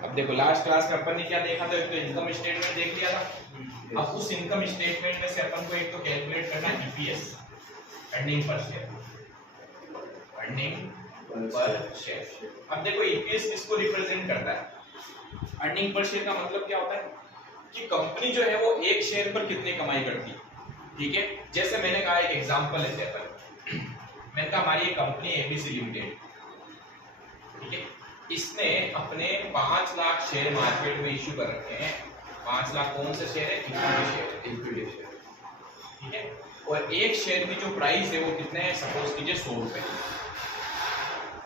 अब देखो last class में अपन ने क्या देखा था, एक तो इनकम स्टेटमेंट देख लिया था। अब उस इनकम स्टेटमेंट में से अपन को एक तो कैलकुलेट करना है EPS, earning per share, earning per share. अब देखो ईपीएस किसको रिप्रेजेंट करता है? अर्निंग पर शेयर का मतलब क्या होता है कि कंपनी जो है वो एक शेयर पर कितनी कमाई करती है। ठीक है, जैसे मैंने कहा एक एग्जांपल लेते हैं अपन, मैंने कहा हमारी एक कंपनी एबीसी लिमिटेड, ठीक है, इसने अपने 5 लाख शेयर मार्केट में इश्यू कर रखे हैं। 5 लाख कौन से शेयर है? इक्विटी शेयर, इक्विटी शेयर, ठीक है। और एक शेयर की जो प्राइस है वो कितने है? सपोज कीजिए 100 रुपए।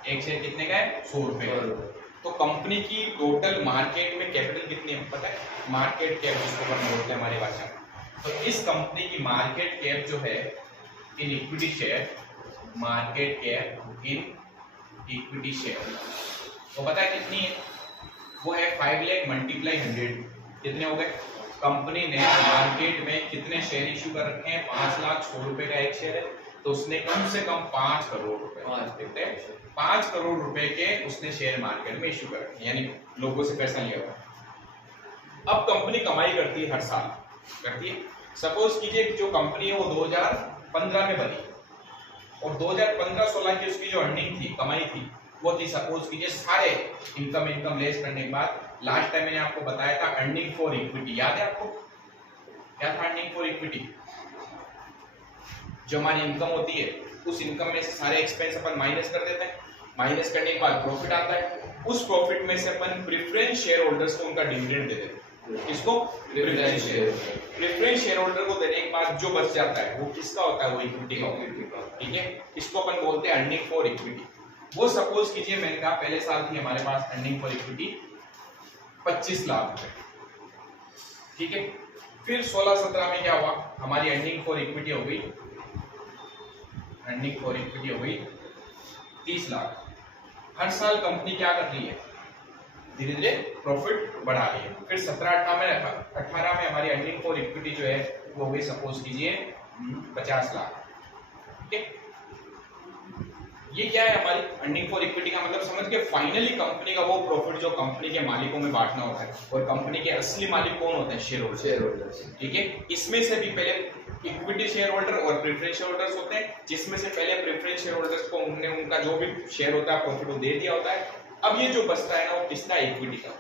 एक शेयर कितने का है? 100 रुपए। तो कंपनी की टोटल मार्केट में कैपिटल कितनी है पता है? मार्केट कैप जिसको अपन बोलते हैं हमारी भाषा में। तो इस कंपनी की मार्केट कैप जो है in equity share, market cap in equity share, वो पता है कितनी है? वो है 5 लाख मल्टीप्लाई 100। कितने हो गए? कंपनी ने मार्केट में कितने शेयर इश्यू कर रखे हैं? 5 लाख 100 रुपए का एक शेयर है, तो उसने कम से कम 5 करोड़ रुपए, 5 करोड़ रुपए के उसने शेयर मार्केट में इश्यू कर रखे, यानी लोगों से पैसा लिया हुआ। अब कंपनी कमाई करती है, हर साल करती है। सपोज कीजिए जो कंपनी है वो 2015 में बनी और 2015-16 की उसकी जो अर्निंग थी, कमाई थी, वो थी सपोज कीजिए सारे इनकम लेस करने के बाद, लास्ट टाइम मैंने आपको बताया था अर्निंग फॉर इक्विटी, याद है आपको? क्या था अर्निंग फॉर इक्विटी? जो हमारी इनकम होती है उस इनकम में से सारे एक्सपेंस अपन माइनस कर देते हैं, माइनस करने के बाद प्रॉफिट आता है, उस प्रॉफिट में से अपन प्रेफरेंस शेयर होल्डर्स को उनका डिविडेंड दे देते हैं। किसको? प्रेफरेंस शेयर होल्डर को देने के बाद जो बच जाता है वो किसका होता है? वो इक्विटी का, ठीक है। इसको अपन बोलते हैं अर्निंग फॉर इक्विटी। वो सपोज कीजिए मैंने कहा पहले साल थी हमारे पास अर्निंग फॉर इक्विटी 25 लाख रुपए, ठीक है। फिर 16-17 में क्या हुआ? हमारी अर्निंग फॉर इक्विटी हो गई, अर्निंग फॉर इक्विटी हो गई 30 लाख। हर साल कंपनी क्या कर रही है? धीरे धीरे प्रॉफिट बढ़ा रही है। फिर 17-18 में हमारी अर्निंग फॉर इक्विटी जो है वो हो गई सपोज कीजिए 50 लाख, ठीक है। ये क्या है हमारी अर्निंग फॉर इक्विटी का मतलब? समझ के फाइनली कंपनी का वो प्रॉफिट जो कंपनी के मालिकों में बांटना होता है, और कंपनी के असली मालिक कौन होते हैं? शेयर होल्डर्स, ठीक है। इसमें से भी पहले इक्विटी शेयर होल्डर और प्रेफरेंस शेयर होल्डर्स होते हैं, जिसमें से पहले प्रेफरेंस शेयर होल्डर्स को उन्होंने उनका जो भी शेयर होता है प्रॉफिट वो दे दिया होता है। अब ये जो बचता है ना वो किसका? इक्विटी का।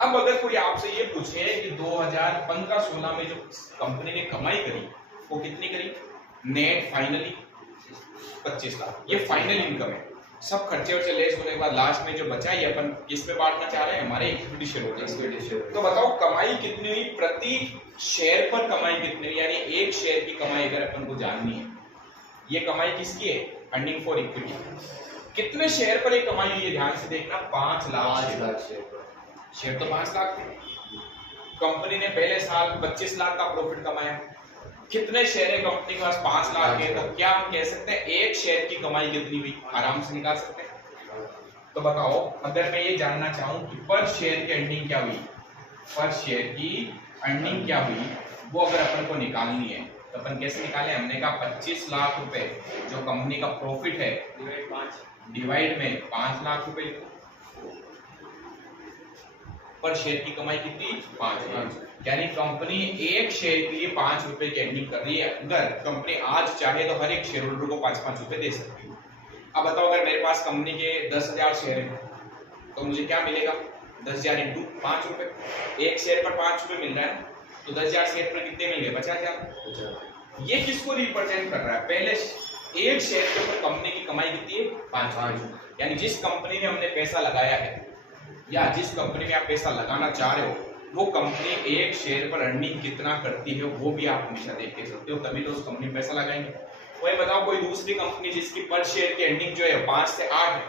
अब अगर कोई आपसे ये पूछे कि 2015-16 में जो कंपनी ने कमाई करी वो कितनी करी? नेट फाइनली 25 लाख, ये फाइनल इनकम है। सब खर्चे वर्चे लेस होने के बाद लास्ट में जो बचा ये अपन किस में बांटना चाह रहे हैं? हमारे इक्विटी शेयर होल्डर्स। तो बताओ कमाई कितनी हुई? प्रति शेयर पर कमाई कितनी हुई? यानी एक शेयर की कमाई अगर अपन को जाननी है, ये कमाई किसकी है? Earning for equity. कितने शेयर पर एक कमाई हुई है? ध्यान से देखना, 5 लाख शेयर तो 5 लाख थे। कंपनी ने पहले साल 25 लाख का प्रॉफिट कमाया। कितने शेयर है कंपनी के पास? 5 लाख है। तो क्या हम कह सकते हैं एक शेयर की कमाई कितनी हुई? आराम से निकाल सकते हैं। तो बताओ अगर मैं ये जानना चाहूं कि पर शेयर की अर्निंग क्या हुई, पर शेयर की अर्निंग क्या हुई, वो अगर अपन को निकालनी है तो अपन कैसे निकालें? हमने कहा 25 लाख रुपए जो कंपनी का प्रॉफिट है डिवाइड में 5 लाख रुपए, पर शेयर की कमाई कितनी? 5 लाख। यानी कंपनी एक शेयर के लिए 5 रुपए की अर्निंग कर रही है। अगर कंपनी आज चाहे तो हर एक शेयर होल्डर को 5-5 रुपए दे सकती है। अब बताओ अगर मेरे पास कंपनी के 10,000 शेयर है तो मुझे क्या मिलेगा? 10,000 इंटू 5 रुपए, एक शेयर पर 5 रुपए मिल रहा है तो 10,000 शेयर पर कितने मिल गए? 50,000। ये किसको रिप्रेजेंट कर रहा है? पहले एक शेयर के ऊपर कंपनी की कमाई कितनी है? 5। यानी जिस कंपनी में हमने पैसा लगाया है या जिस कंपनी में आप पैसा लगाना चाह रहे हो वो कंपनी एक शेयर पर अर्निंग कितना करती है वो भी आप हमेशा देख के सकते हो, तभी तो उस कंपनी में पैसा लगाएंगे। वही बताओ कोई दूसरी कंपनी जिसकी पर शेयर की अर्निंग जो है 5 से 8 है,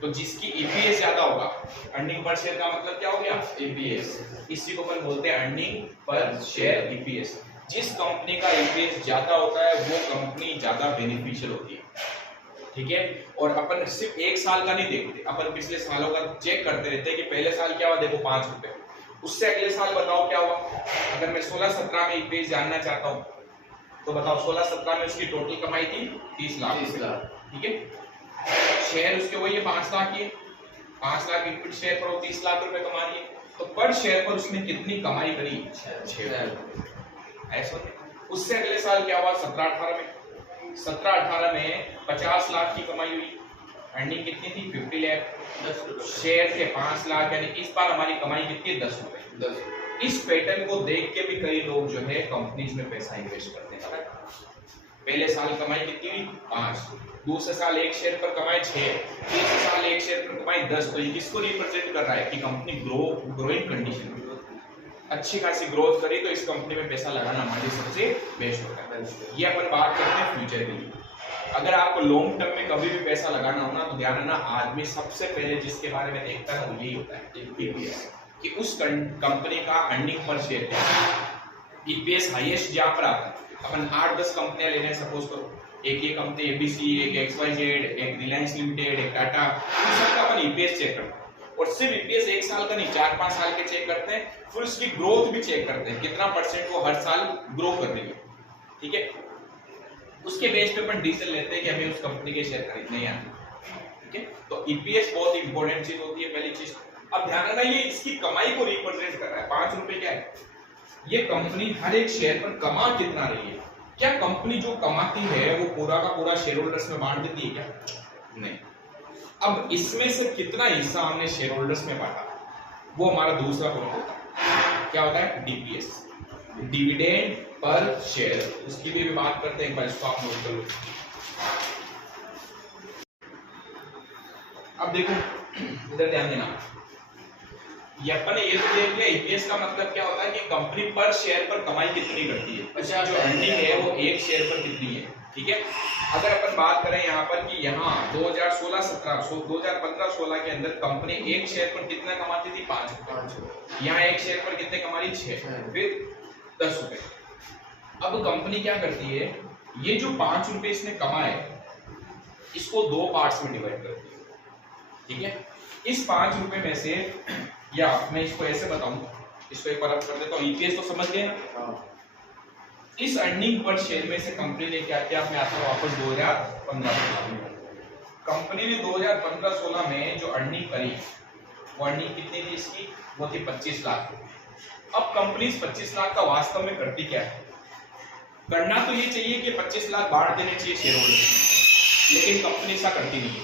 तो जिसकी ईपीएस ज्यादा होगा, अर्निंग पर शेयर का मतलब क्या हो गया? ईपीएस। इसी को अपन बोलते हैं अर्निंग पर शेयर ईपीएस। जिस कंपनी का ईपीएस ज्यादा होता है वो कंपनी ज्यादा बेनिफिशियल होती है, ठीक है। और अपन सिर्फ एक साल का नहीं देखते, अपन पिछले सालों का चेक करते रहते हैं कि पहले साल क्या हुआ, देखो 5 रुपए, उससे अगले साल बताओ क्या हुआ। अगर मैं 16-17 में ईपीएस जानना चाहता हूँ तो बताओ 16-17 में उसकी टोटल कमाई थी 30 लाख, ठीक है। शेयर उसके वही 5 लाख की। 5 लाख इक्विटी शेयर पर वो 30 लाख रुपए कमा रही है, तो पर शेयर पर उसने कितनी कमाई करी? 6। ऐसा उससे अगले साल क्या हुआ? 17-18 में 17-18 में 50 लाख की कमाई हुई। अर्निंग कितनी थी? 50 लाख। शेयर के 5 लाख, यानी इस बार हमारी कमाई कितनी? 10 रुपए। इस पैटर्न को देख के भी कई लोग जो है कंपनीज में पैसा इन्वेस्ट करते हैं। पहले साल कमाई कितनी हुई? 5, दूसरे साल एक शेयर पर कमाए 6, तीसरे साल एक शेयर पर कमाई 10। तो ये किसको रिप्रेजेंट कर रहा है कि कंपनी ग्रोइंग कंडीशन में अच्छी खासी ग्रोथ करी, तो इस कंपनी में पैसा लगाना हमारे सबसे बेस्ट होता है। ये अपन बात करते हैं फ्यूचर के लिए। अगर आपको लॉन्ग टर्म में कभी भी पैसा लगाना हो ना, तो ध्यान रखना आदमी सबसे पहले जिसके बारे में देखता है वो यही होता है ईपीएस, कि उस कंपनी का अर्निंग पर शेयर क्या है। ईपीएस हाईएस्ट जहां पर आता है, अपन 8-10 कंपनियां ले रहे हैं सपोज करो, एक ये कंपनी एबीसी, एक एक्सवाईजेड, एक रिलायंस लिमिटेड, एक टाटा, इन सबका अपन ईपीएस चेक करते हैं। और सिर्फ ईपीएस 1 साल का नहीं, 4-5 साल के चेक करते हैं, फिर उसकी ग्रोथ भी चेक करते हैं, कितना % वो हर साल ग्रो कर रही है। ठीक है, उसके बेस पे अपन डिसीजन लेते हैं कि हमें उस कंपनी के शेयर खरीदने हैं। ठीक है, तो ईपीएस बहुत इंपॉर्टेंट चीज होती है, पहली चीज। अब ध्यान रखना, ये इसकी कमाई को रिप्रेजेंट कर रहा है। 5 रुपए क्या है? ये कंपनी हर एक शेयर पर कमा कितना रही है। क्या कंपनी जो कमाती है वो पूरा का पूरा शेयर होल्डर्स में बांट देती है क्या? नहीं। अब इसमें से कितना हिस्सा हमने शेयर होल्डर्स में बांटा, वो हमारा दूसरा पॉइंट होता है। क्या होता है? DPS, dividend per share. उसकी भी बात करते हैं, एक बार इसको आप नोट कर लो। अब देखो इधर ध्यान देना, ये अपन ने ये तो देख लिया ईपीएस का मतलब क्या होता है कि कंपनी पर शेयर पर कमाई कितनी करती है। अच्छा, जो अर्निंग है वो एक शेयर पर कितनी है। ठीक है, अगर अपन बात करें यहाँ पर कि यहाँ 2015-16 के अंदर कंपनी एक शेयर पर कितना कमाती थी? 5। यहाँ एक शेयर पर कितने कमा रही? 6, फिर 10 रुपए। अब कंपनी क्या करती है, ये जो 5 रुपए इसने कमाए, इसको 2 पार्ट्स में डिवाइड करती है। ठीक है, इस 5 रुपए में से, या मैं इसको ऐसे बताऊं, इसको एक बार अब कर देता हूं। ईपीएस तो समझ गए ना? इस अर्निंग पर शेयर में से कंपनी ने क्या किया? मैं आता हूं वापस 2015-16 में। कंपनी ने 2015-16 में जो अर्निंग करी, वो अर्निंग कितनी थी इसकी? वो थी 25 लाख। अब कंपनी इस 25 लाख का वास्तव में करती क्या है? करना तो ये चाहिए कि 25 लाख बांट देने चाहिए शेयर होल्डर, लेकिन कंपनी ऐसा करती नहीं है।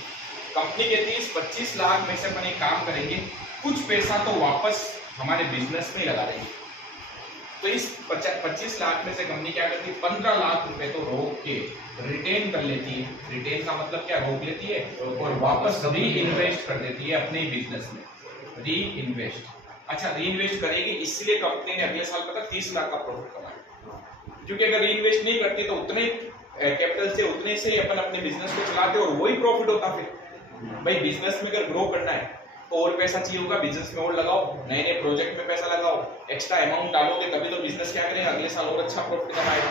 कंपनी कहती है इस 25 लाख में से अपन एक काम करेंगे, कुछ पैसा तो वापस हमारे बिजनेस में लगा देंगे। तो इस 25 लाख में से कंपनी क्या करती है? 15 लाख रुपए तो रोक के रिटेन कर लेती है। रिटेन का मतलब क्या? रोक लेती है और वापस री इन्वेस्ट कर देती है अपने बिजनेस में। री इन्वेस्ट, अच्छा री इन्वेस्ट करेगी, इसलिए कंपनी ने अगले साल पता 30 लाख का प्रॉफिट कमाया। क्योंकि अगर री इन्वेस्ट नहीं करती तो उतने कैपिटल से, उतने से ही अपन अपने बिजनेस को चलाते और वही प्रॉफिट होता। फिर भाई बिजनेस में अगर ग्रो करना है तो और पैसा चाहिए होगा, बिजनेस में और लगाओ, नए नए प्रोजेक्ट में पैसा लगाओ, एक्स्ट्रा अमाउंट डालोगे, तभी तो बिजनेस क्या करेगा? अगले साल और अच्छा प्रॉफिट कमाएगा।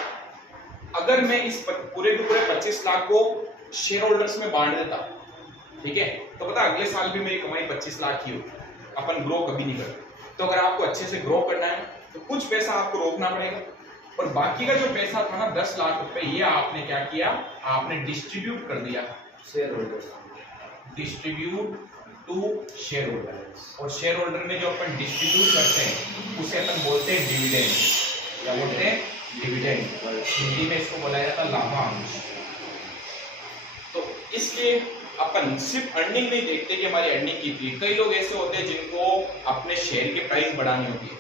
अगर मैं इस पूरे के पूरे 25 लाख को शेयर होल्डर्स में बांट देता, ठीक है, तो पता अगले साल भी मेरी कमाई 25 लाख ही होगी। अपन ग्रो कभी नहीं करते। तो अगर आपको अच्छे से ग्रो करना है तो कुछ पैसा आपको रोकना पड़ेगा, और बाकी का जो पैसा था ना 10 लाख रुपए, ये आपने क्या किया? आपने डिस्ट्रीब्यूट कर दिया shareholders, distribute to shareholder. और शेयर होल्डर में जो अपन डिस्ट्रीब्यूट करते हैं उसे अपन बोलते हैं डिविडेंड। क्या बोलते हैं? डिविडेंड। हिंदी में इसको बोला जाता है लाभांश। तो इसलिए अपन सिर्फ अर्निंग नहीं देखते कि हमारी अर्निंग कितनी। कई लोग ऐसे होते हैं जिनको अपने शेयर की प्राइस बढ़ानी होती है।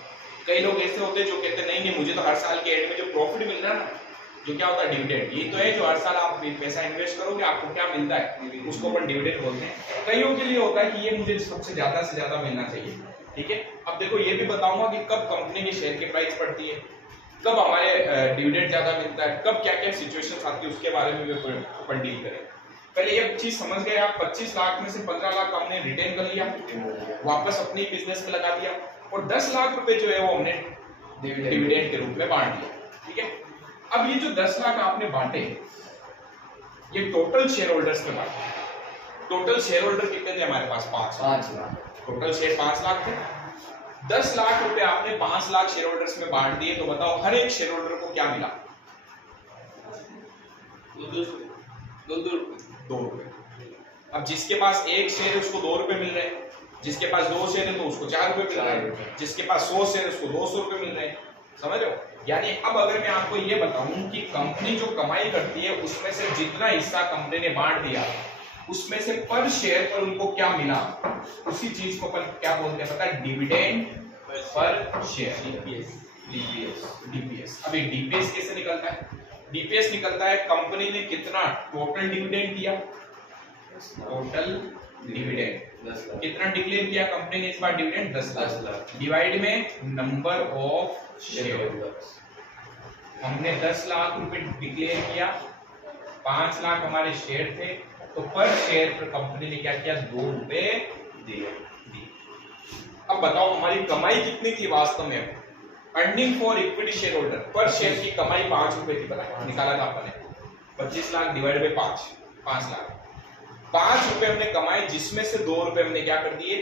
कई लोग ऐसे होते हैं जो कहते हैं नहीं नहीं, मुझे तो हर साल के एंड में जो प्रॉफिट मिल रहा है ना, जो क्या होता है? डिविडेंड। ये तो है जो हर साल आप पैसा इन्वेस्ट करोगे आपको क्या मिलता है, उसको अपन डिविडेंड बोलते हैं। कईयों के लिए होता है कि ये मुझे सबसे ज्यादा से ज्यादा मिलना चाहिए। ठीक है, अब देखो ये भी बताऊंगा कि कब कंपनी की शेयर की प्राइस बढ़ती है, कब हमारे डिविडेंड ज्यादा मिलता है, कब क्या क्या सिचुएशन आती है, उसके बारे में भी अपन डील करें। पहले ये चीज समझ गए आप, 25 लाख में से 15 लाख हमने रिटेन कर लिया, वापस अपनी बिजनेस में लगा दिया, और 10 लाख रुपए जो है वो हमने डिविडेंड के रूप में बांट दिया। ठीक है, अब ये जो 10 लाख आपने बांटे, ये टोटल शेयर होल्डर्स में बांटे। टोटल शेयर होल्डर कितने थे हमारे पास? 5 लाख। टोटल शेयर 5 लाख थे। 10 लाख रुपए आपने 5 लाख शेयर होल्डर्स में बांट दिए, तो बताओ हर एक शेयर होल्डर को क्या मिला? 2 रुपए। अब जिसके पास एक शेयर है उसको 2 रुपए मिल रहे हैं, जिसके पास 2 शेयर है तो उसको 4 रुपए मिल रहे हैं, जिसके पास 100 शेयर है उसको 200 रुपए मिल रहे हैं। समझ रहे हो? यानी अब अगर मैं आपको ये बताऊं कि कंपनी जो कमाई करती है उसमें से जितना हिस्सा कंपनी ने बांट दिया उसमें से पर शेयर पर उनको क्या मिला, उसी चीज को अपन क्या बोलते हैं पता है? Dividend per share, DPS. अब ये डीपीएस कैसे निकलता है? डीपीएस निकलता है कंपनी ने कितना टोटल डिविडेंड दिया, टोटल डिविडेंड कितना डिक्लेयर किया कंपनी ने इस बार डिविडेंड 10 लाख डिवाइड में नंबर ऑफ शेयर। हमने 10 लाख रुपए डिक्लेयर किया, 5 लाख हमारे शेयर थे, तो पर शेयर पर कंपनी ने क्या किया? 2 रुपए दिए। अब बताओ हमारी कमाई कितनी थी वास्तव में? Earning for equity share holder पर शेयर की कमाई 5 रुपए थी, पता निकाला था अपन ने। 25 लाख डिवाइड बाय 5 लाख, 5 रुपए हमने कमाए, जिसमें से 2 रुपए हमने क्या कर दिए?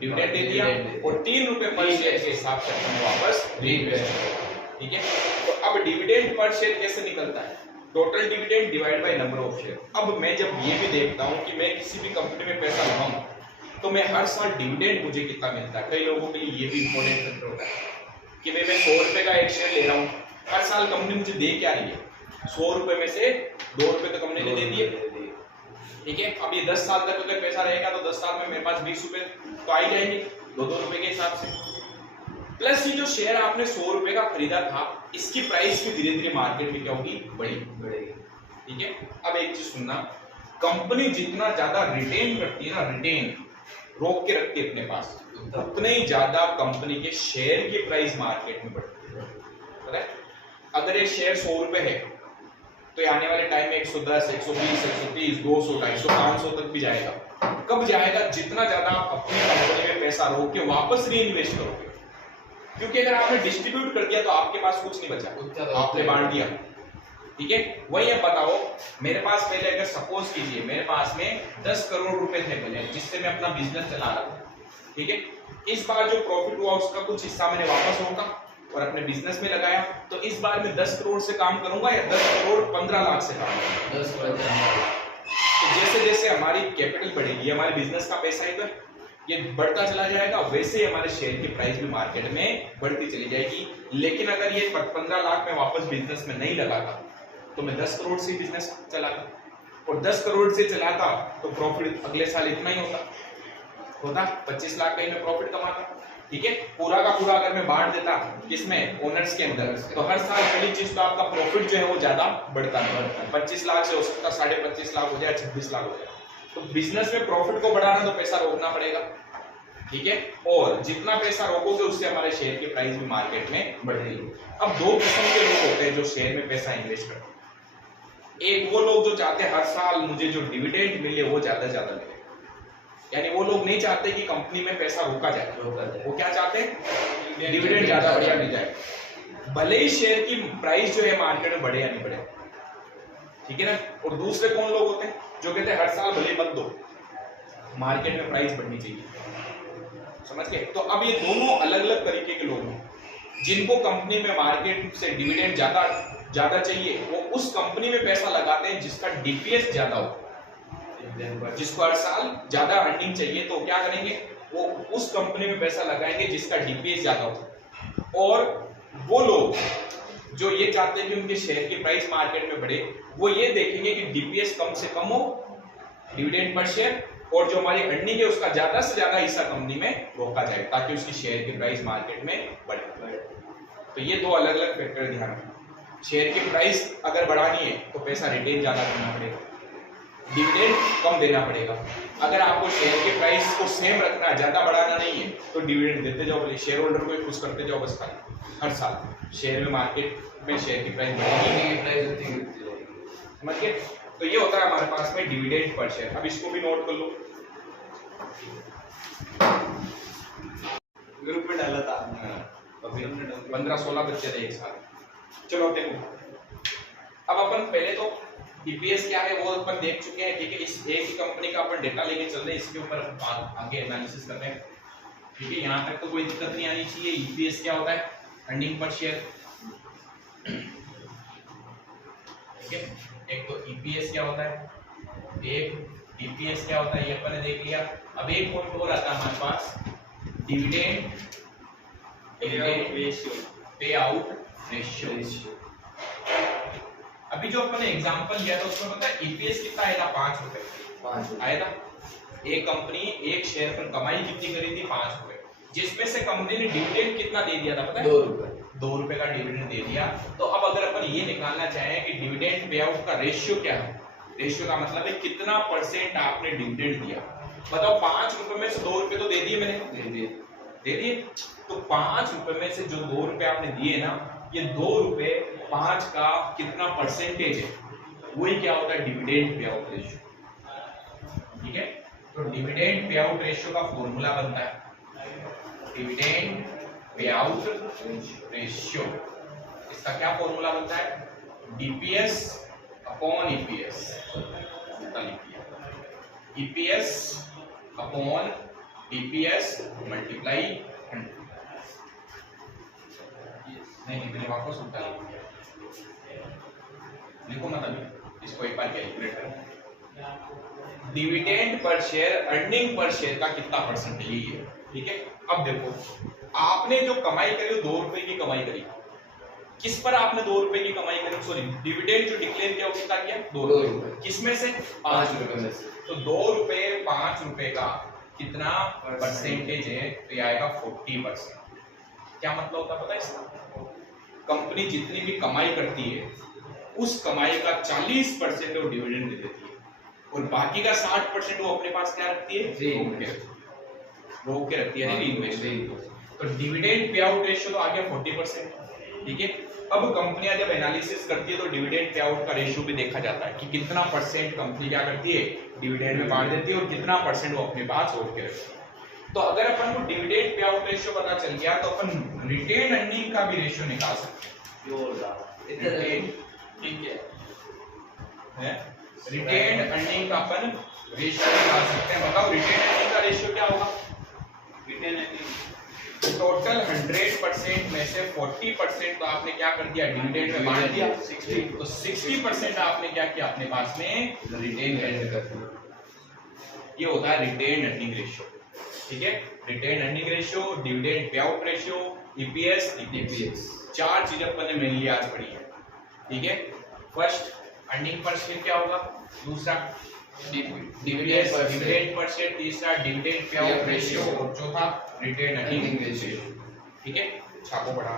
डिविडेंड दे दिया, और 3 रुपए पर शेयर के हिसाब से हमने वापस रीइन्वेस्ट। ठीक है, तो अब डिविडेंड पर शेयर कैसे निकलता है? Total dividend divide by number of share. अब मैं जब ये भी देखता हूं कि मैं किसी भी कंपनी में पैसा लगाऊं तो मैं हर साल डिविडेंड मुझे कितना मिलता है। कई लोगों के लिए ये भी इंपॉर्टेंट फैक्टर होता है कि मैं 100 रुपए का एक शेयर ले रहा हूं, हर साल कंपनी मुझे दे क्या रही है? 100 रुपए में से 2 रुपए तो कंपनी ने दे दिए। ठीक है, अब ये 10 साल तक अगर पैसा रहेगा तो 10 साल में मेरे पास 20 रुपए तो आ ही जाएंगे 2-2 रुपए के हिसाब से। प्लस ये जो शेयर आपने 100 रुपए का खरीदा था, इसकी प्राइस भी धीरे धीरे मार्केट में क्या होगी? बढ़ेगी। ठीक है, अब एक चीज सुनना, कंपनी जितना ज्यादा रिटेन करती है ना, रिटेन रोक के रखती है अपने पास, उतने ही ज्यादा कंपनी के शेयर की प्राइस मार्केट में बढ़ती है। अगर ये शेयर 100 रुपए है तो ये आने वाले टाइम में 110, 120, 130, 200, 250, 500 तक भी जाएगा। कब जाएगा? जितना ज्यादा आप अपनी कंपनी में पैसा रोक के वापस री इन्वेस्ट करोगे। क्योंकि अगर आपने डिस्ट्रीब्यूट कर दिया तो आपके पास कुछ नहीं बचा, आपने बांट दिया। ठीक है, वही अब बताओ, मेरे पास पहले अगर सपोज कीजिए मेरे पास में 10 करोड़ रुपए थे पहले, जिससे मैं अपना बिजनेस चला रहा था। ठीक है, इस बार जो प्रॉफिट हुआ उसका कुछ हिस्सा मैंने वापस रोका और अपने बिजनेस में लगाया, तो इस बार मैं 10 करोड़ से काम करूंगा या 10 करोड़ 15 लाख से काम करूंगा? 10 तो जैसे जैसे हमारी कैपिटल बढ़ेगी, हमारे बिजनेस का पैसा इधर ये बढ़ता चला जाएगा, वैसे ही हमारे शेयर की प्राइस भी मार्केट में बढ़ती चली जाएगी। लेकिन अगर ये 15 लाख में वापस बिजनेस में नहीं लगाता तो मैं 10 करोड़ से बिजनेस चलाता, और 10 करोड़ से चलाता तो प्रॉफिट अगले साल इतना ही होता 25 लाख का ही मैं प्रॉफिट कमाता। ठीक है, पूरा का पूरा अगर मैं बांट देता किसमें? ओनर्स के अंदर, तो हर साल पहली चीज तो आपका प्रॉफिट जो है वो ज्यादा बढ़ता है। 25 लाख से हो सकता 25.5 लाख हो जाए, 26 लाख हो जाए। तो बिजनेस में प्रॉफिट को बढ़ाना तो पैसा रोकना पड़ेगा। ठीक है, और जितना पैसा रोकोगे उससे हमारे शेयर की प्राइस भी मार्केट में बढ़ेगी। अब 2 किस्म के लोग होते हैं जो शेयर में पैसा इन्वेस्ट करते हैं। एक वो लोग जो चाहते हैं हर साल मुझे जो डिविडेंड मिले वो ज्यादा मिले, यानी वो लोग नहीं चाहते कि कंपनी में पैसा रोका जाए। वो क्या चाहते हैं? डिविडेंड ज्यादा बढ़िया मिल जाए, भले ही शेयर की प्राइस जो है मार्केट में बढ़े या नहीं बढ़े। ठीक है ना। और दूसरे कौन लोग होते हैं जो कहते हैं हर साल भले मत दो, मार्केट में प्राइस बढ़नी चाहिए। समझ गए? तो अब ये दोनों अलग अलग तरीके के लोग हैं। जिनको कंपनी में मार्केट से डिविडेंड ज्यादा चाहिए वो उस कंपनी में पैसा लगाते हैं जिसका डीपीएस ज्यादा हो। जिसको हर साल ज्यादा अर्निंग चाहिए तो क्या करेंगे? वो उस कंपनी में पैसा लगाएंगे जिसका डीपीएस ज्यादा हो। और वो लोग जो ये चाहते हैं कि उनके शेयर की प्राइस मार्केट में बढ़े, वो ये देखेंगे कि डीपीएस कम से कम हो, डिविडेंड पर शेयर, और जो हमारी अर्निंग है उसका ज्यादा से ज्यादा हिस्सा कंपनी में रोका जाए ताकि उसकी शेयर की प्राइस मार्केट में बढ़े। तो ये 2 अलग अलग फैक्टर ध्यान रखें। शेयर की प्राइस अगर बढ़ानी है तो पैसा रिटेन ज्यादा करना पड़ेगा, डिविडेंड कम देना पड़ेगा। अगर आपको शेयर की प्राइस को सेम रखना है, ज्यादा बढ़ाना नहीं है, तो डिविडेंड देते जाओ, बोले शेयर होल्डर को खुश करते जाओ बस खाली। हर साल शेयर में मार्केट में शेयर की प्राइस बढ़ेगी, समझ गए? तो ये होता है हमारे पास में डिविडेंड पर शेयर। अब इसको भी नोट कर लो, ग्रुप में डाला था। 15-16 बच्चे थे एक साथ। चलो देखो, अब अपन पहले तो डीपीएस क्या है वो अपन देख चुके हैं। ठीक है, इस एक ही कंपनी का अपन डेटा लेके चल रहे हैं, इसके ऊपर आगे एनालिसिस कर रहे हैं। ठीक है, यहाँ तक तो कोई दिक्कत नहीं आनी चाहिए। ईपीएस क्या होता है? Earning per share. ठीक है, एक तो ईपीएस क्या होता है? एक ईपीएस क्या होता है ये अपन ने देख लिया। अब एक पॉइंट और आता है हमारे पास, डिविडेंड पे आउट रेशियो। अभी जो अपन ने एग्जांपल लिया था उसमें पता है ईपीएस कितना आया था, 5 रुपए आया था। एक कंपनी एक शेयर पर कमाई कितनी करी थी, 5 रुपए, जिसमें से कंपनी ने डिविडेंड कितना दे दिया था पता है, 2 रुपए का डिविडेंड दे दिया। तो अब अगर अपन ये निकालना चाहें कि डिविडेंड पे आउट का रेशियो क्या है, रेशियो का मतलब है कितना परसेंट आपने डिविडेंड दिया। बताओ 5 रुपए में से 2 रुपए तो दे दिए मैंने, दे दिए। तो 5 रुपए में से जो 2 रुपए आपने दिए ना, ये 2 रुपए 5 का कितना परसेंटेज है, वही क्या होता है डिविडेंड पे आउट रेशियो। ठीक है, तो डिविडेंड पे आउट रेशियो का फॉर्मूला बनता है डिविडेंड पे आउट रेशियो। इसका क्या फॉर्मूला बनता है, DPS upon EPS, EPS upon DPS multiply 100। नहीं मैंने वापस उल्टा लिखो मतलब इसको एक बार कैलकुलेट करो। Dividend per share earning per share का कितना परसेंट है, ये है। ठीक है, अब देखो आपने जो कमाई करी वो 2 रुपए की कमाई करी, किस पर आपने 2 रुपए की कमाई करी, सॉरी डिविडेंड जो डिक्लेयर किया वो कितना किया, 2 रुपए, किसमें से 5 रुपए में से। तो 2 रुपए 5 रुपए का कितना परसेंटेज है, तो ये आएगा 40%। क्या मतलब होता है पता है इसका, कंपनी जितनी भी कमाई करती है उस कमाई का 40% वो डिविडेंड दे देती है और बाकी का 60% वो अपने पास क्या रखती है, रोक के रखती है, रीइन्वेस्ट। तो डिविडेंड पे आउट रेशियो तो आ गया 40%। ठीक है, अब कंपनियां जब एनालिसिस करती है तो डिविडेंड पे आउट का रेशियो भी देखा जाता है कि कितना परसेंट कंपनी क्या करती है, डिविडेंड में बांट देती है और कितना परसेंट वो अपने पास रोक के रखती है। तो अगर अपन को डिविडेंड पे आउट रेशियो पता चल गया तो अपन रिटेन अर्निंग का भी रेशियो निकाल सकते हैं। ठीक है, रिटेन अर्निंग का अपन रेशियो निकाल सकते हैं। बताओ रिटेन अर्निंग का रेशियो क्या होगा, रिटेन अर्निंग टोटल 100% में से 40% तो आपने क्या कर दिया, डिविडेंड में बांट दिया, 60, तो 60% आपने क्या किया अपने पास में रिटेन कर दिया। ये होता है रिटेन अर्निंग रेशियो। ठीक है, retain earning ratio, dividend pay out ratio, EPS, EPS, 4 चीजें अपन ने मेनली आज पढ़ी है। ठीक है, फर्स्ट अर्निंग पर शेयर क्या होगा, दूसरा डिविडेंड पर शेयर, तीसरा डिविडेंड पे आउट रेशियो और चौथा रिटेन अर्निंग रेशियो। ठीक है, छापो पढ़ा।